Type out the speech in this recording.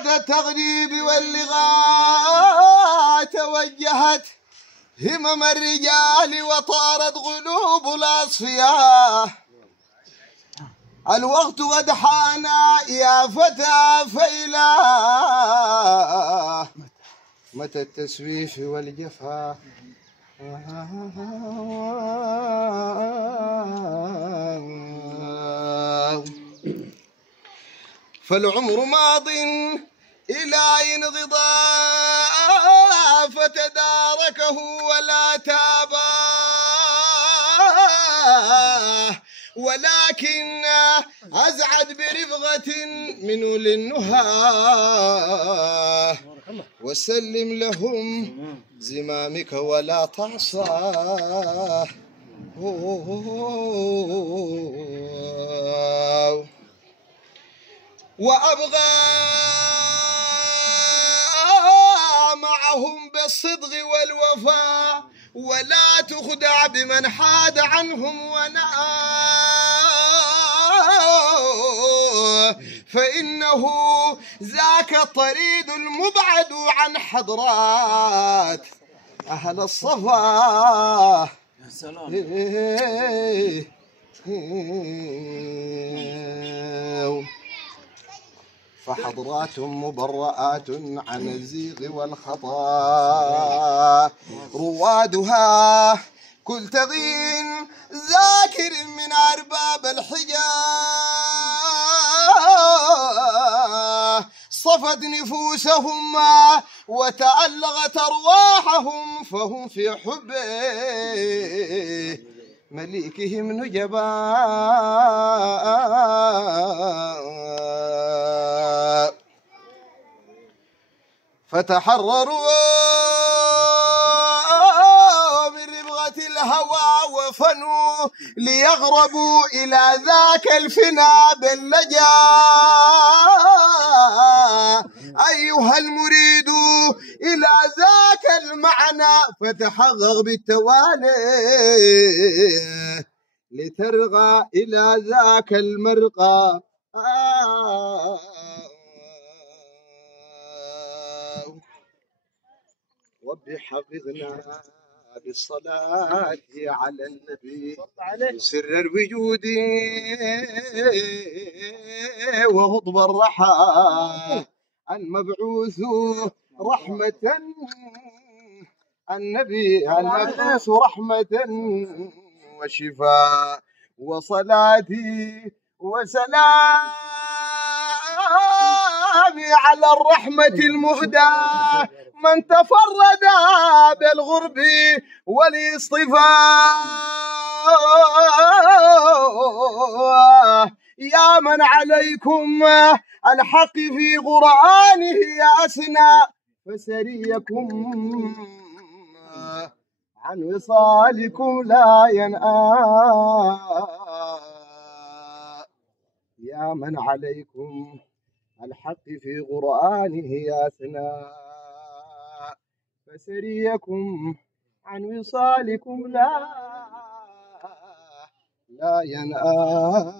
بعد التغريب واللغاء توجهت همم الرجال وطارت قلوب الأصفياء. الوقت قد حان يا فتى فإلى متى التسويف والجفا. فالعمر ماض إلى انقضاء فتداركه ولا تاباه، ولكن أزعد برفقة من أولي النهى وسلم لهم زمامك ولا تعصاه. وأبغى معهم بالصدق والوفاء ولا تخدع بمن حاد عنهم فإنه ذاك الطريد المبعد عن حضرات أهل الصفا. يا سلام. فحضرات مبرآت عن الزيغ والخطا، روادها كل تغين ذاكر من أرباب الحجا، صفت نفوسهم وتألغت أرواحهم فهم في حب مليكهم نجباء. فتحرروا من ربغة الهوى وفنوا ليغربوا إلى ذاك الفنا باللجا. أيها المريد إلى ذاك المعنى فتحقق بالتوالي لترغى إلى ذاك المرقى. رب حفظنا بالصلاة على النبي سر الوجود وهضب الرحى المبعوث رحمة. النبي المبعوث رحمة وشفاء، وصلاتي وسلامي على الرحمة المهداة من تفرد بالغرب والاصطفاء. يا من عليكم الحق في قرآنه أثنى فسريكم عن وصالكم لا ينأى. يا من عليكم الحق في قرآنه أثنى فسريكم عن وصالكم لا ينأى.